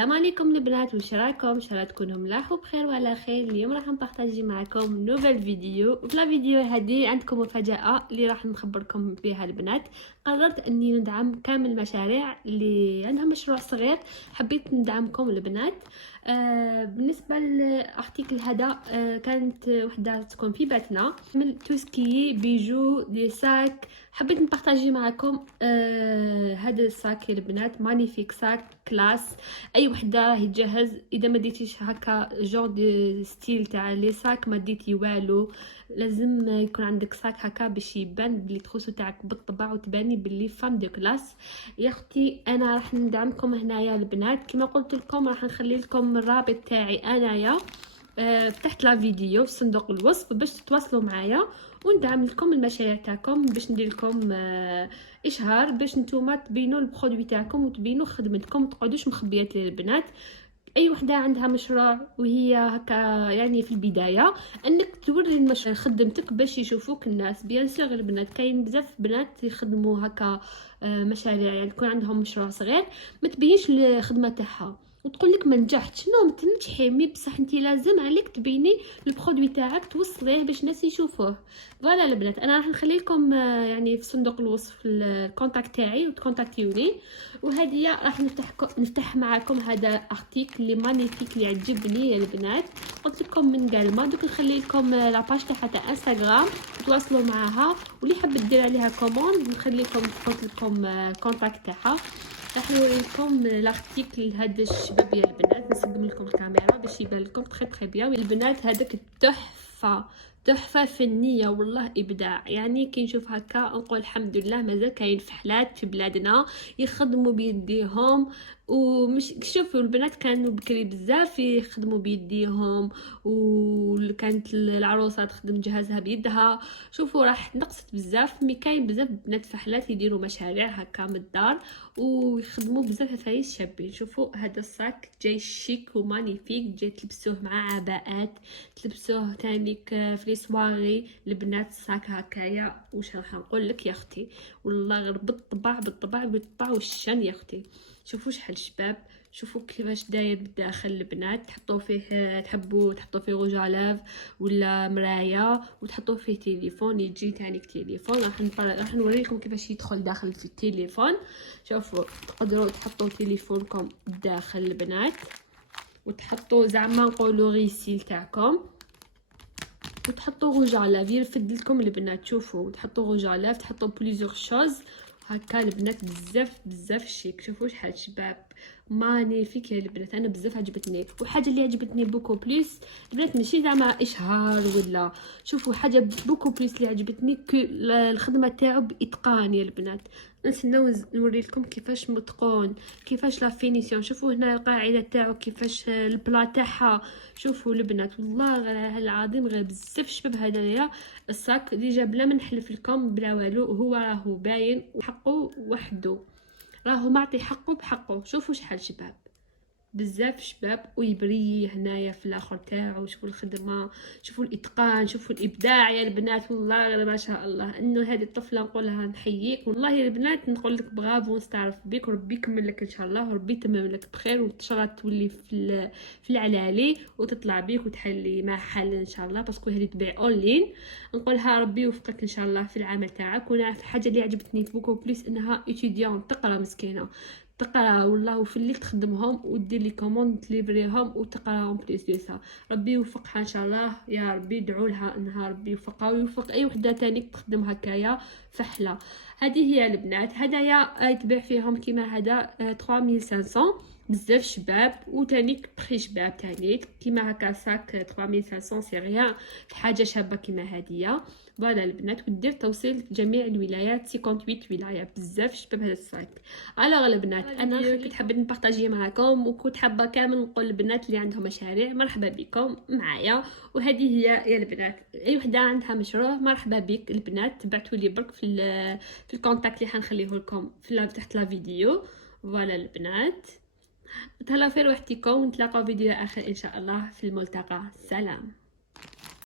السلام عليكم البنات، واش راكم؟ ان شاء الله تكونوا ملاح وبخير وعلى خير. اليوم راح نبارطاجي معكم نوفيل فيديو. وفي لا فيديو هذه عندكم مفاجاه اللي راح نخبركم بها البنات. قررت اني ندعم كامل المشاريع اللي عندها مشروع صغير، حبيت ندعمكم البنات. بالنسبه لارتيكل هذا، كانت وحده تكون في بالنا من توسكي بيجو دي ساك. حبيت نبارطاجي معكم هذا الساك يا البنات، مانيفيك ساك كلاس. اي وحده راهي تجهز، اذا ما ديتيش هكا جور دي ستيل تاع لي ساك ما ديتي والو. لازم يكون عندك ساك هكا باش يبان بلي تخوصو تاعك بالطبع وتباني بلي فام دو كلاس. يا اختي انا راح ندعمكم هنايا البنات، كما قلت لكم راح نخلي لكم الرابط تاعي انايا تحت لا فيديو في صندوق الوصف باش تتواصلوا معايا وندعم لكم المشاريع تاعكم، باش ندير لكم اشهار باش نتوما تبينوا البرودوي تاعكم وتبينوا خدمتكم، متقعدوش مخبيات للبنات. اي وحده عندها مشروع وهي هكا يعني في البدايه، انك توري خدمتك باش يشوفوك الناس. بيان سور البنات كاين بزاف بنات يخدموا هكا مشاريع، يعني يكون عندهم مشروع صغير ما تبينش الخدمه تاعها وتقول لك ما نجحتش. نو تنجحي مي بصح انت لازم عليك تبيني البرودوي تاعك توصليه باش الناس يشوفوه. فوالا البنات انا راح نخلي لكم يعني في صندوق الوصف الكونتاكت تاعي وتكونتاكتيوني. وهذه راح نفتح معكم هذا ارتيكل اللي مانيفيك اللي عجبني يا البنات. قلت لكم من قال ما دوك نخلي لكم لاباج تاع انستغرام تواصلوا معها، واللي حاب دير عليها كوموند نخلي لكم نحط لكم كونتاكت تاعها. راح نوريكم لارتيكل هذا الشباب يا البنات، نسقم لكم الكاميرا باش يبان لكم تري بيان البنات. هذاك تحفه فنيه والله ابداع. يعني كي نشوف هكا نقول الحمد لله مازال كاين فحلات في بلادنا يخدموا بيديهم. ومش شوفوا البنات كانوا بكري بزاف يخدموا بيديهم، وكانت العروسه تخدم جهازها بيدها. شوفوا راح نقصت بزاف، مي كاين بزاف بنات فحلات يديروا مشاريع هكا من الدار ويخدموا بزاف عفايس شابين. شوفوا هذا الصاك جاي شيك ومانيفيك، جاي تلبسوه مع عباءات، تلبسوه تانيك في لي سواري البنات. الصاك هكايا واش راح نقول لك يا اختي، والله غير بالطبع والشان يا اختي. شوفوا شحال شباب، شوفوا كيفاش داير بالداخل البنات. تحطوا فيه تحبوا تحطوا فيه روجالاف ولا مرايه، وتحطوا فيه تليفون يجي تانيك تليفون. راح نوريكم كيفاش يدخل داخل في التليفون. شوفوا تقدروا تحطوا تليفونكم داخل البنات، وتحطوا زعما نقولوا غيسيل تاعكم، وتحطوا روجالاف يرفد لكم البنات. شوفوا تحطوا روجالاف، تحطوا بليزيور شوز هكا البنات. بزاف شيك. شوفوا شحال شباب مانيفيك يا البنات، انا بزاف عجبتني. وحاجه اللي عجبتني بوكو بليس البنات ماشي زعما اشهار ولا، شوفوا حاجه بوكو بليس اللي عجبتني الخدمه تاعو باتقان يا البنات. نسناو نوري لكم كيفاش متقون، كيفاش لا فينيسيون. شوفوا هنا القاعده تاعو كيفاش البلا تاعها. شوفوا البنات والله غير العظيم غير بزاف شباب. هذايا الصاك ديجا بلا ما نحلف لكم بلا والو، هو راهو باين وحقه وحده، راهو معطي حقه بحقه. شوفوا شحال شباب بزاف شباب ويبري هنايا في الاخر تاعو. شوفوا الخدمه، شوفوا الاتقان، شوفوا الابداع يا البنات. والله غير ما شاء الله انه هذه الطفله نقولها نحييك والله يا البنات. نقول لك برافو ونستعرف بك، وربي يكمل لك ان شاء الله، وربي يتمم لك بخير، وان شاء الله تولي في العلالي وتطلع بيك وتحلي مع حل ان شاء الله، باسكو هذه تبيع اونلاين. نقولها ربي يوفقك ان شاء الله في العمل تاعك. وانا الحاجه اللي عجبتني في بوكو بليس انها ايتيديون تقرا مسكينه، تقرا والله وفي الليل تخدمهم ودير لي كوموند تليفريهم وتقراهم بليس ديسا. ربي يوفقها ان شاء الله يا ربي. ادعوا لها انها ربي يوفقها ويوفق اي وحده تانيك تخدم هكايا فحله. هذه هي البنات. هدايا يتباع فيهم كيما هذا 3500 بزاف شباب، وتانيك بخي شباب تانيك كيما هكا ساك 3500 سي ريان في حاجه شابه كيما هاديه. فوالا البنات ودير توصيل جميع الولايات 58 ولايه. بزاف شباب هذا الساك. على البنات انا كنت حابه نبارطاجي معكم، وكنت حابه كامل نقول للبنات اللي عندهم مشاريع مرحبا بكم معايا. وهذه هي يا البنات، اي وحده عندها مشروع مرحبا بك البنات. تبعتوا لي برك في الكونتاكت اللي حنخليه لكم في تحت لا فيديو. فوالا البنات تهلاو في روحتكم، ونتلاقاو فيديو اخر ان شاء الله في الملتقى. سلام.